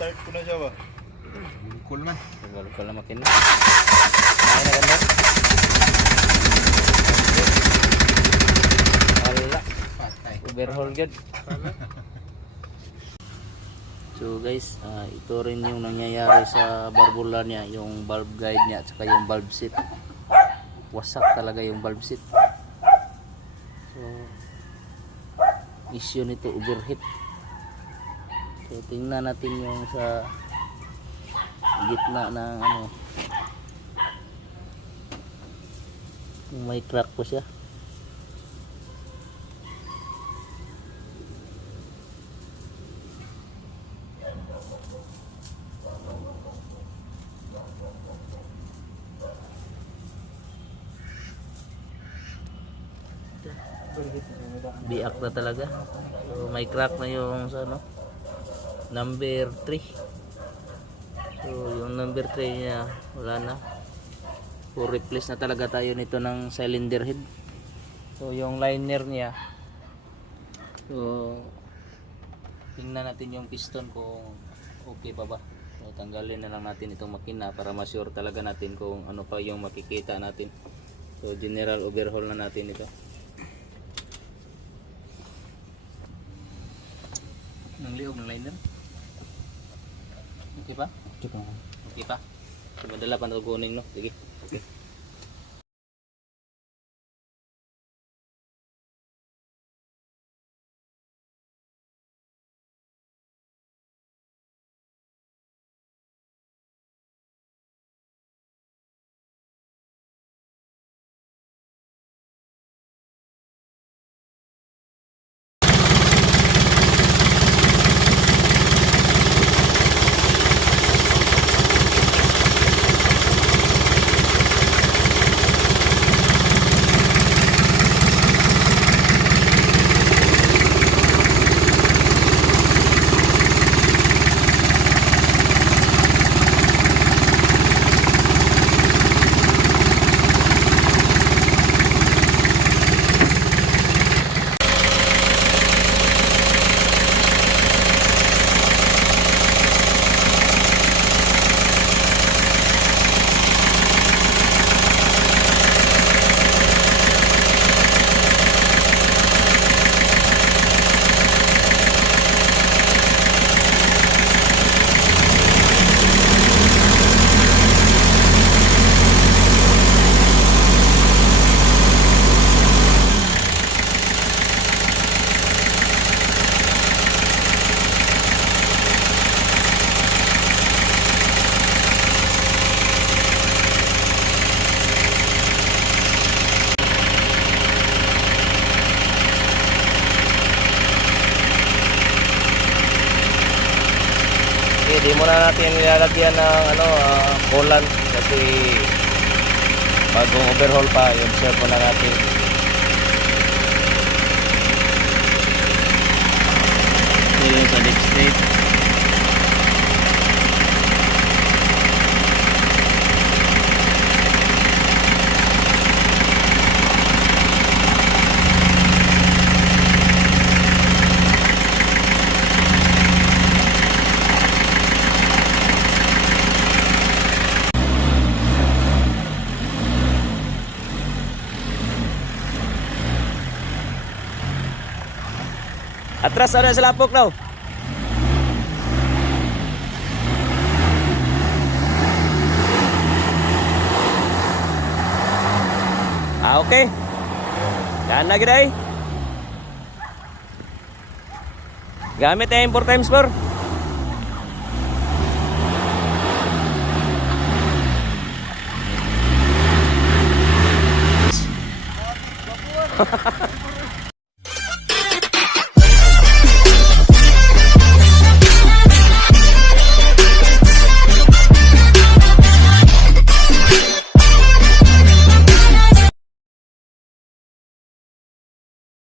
start ko na siya ba? Cool man. Cool na makina. Ay na ganda. Wala. Patay. Overhaul good. So guys, ito rin yung nangyayari sa barbula niya, yung valve guide niya at saka yung valve seat. Wasak talaga yung valve seat. So issue nito, overheat. So tingnan natin yung sa gitna ng ano, may crack po siya. Biak na talaga. So may crack na yung sa ano, number 3. So yung number 3 niya wala na. So replace na talaga tayo nito ng cylinder head. So yung liner niya, so tingnan natin yung piston kung okay pa ba. So tanggalin na lang natin itong makina para ma-sure talaga natin kung ano pa yung makikita natin. So general overhaul na natin ito. Nang liog ng liner. Okay pa? Okay pa. Madala pa na kuning no. Sige. Okay. Hindi muna natin nilalagyan ng ano, coolant kasi bagong overhaul pa, i-observe muna natin. Ito yung sa deep state. Atras ada selapuk daw. Okay. Gaan lagi day. Gamit ay 4x4. Hahaha.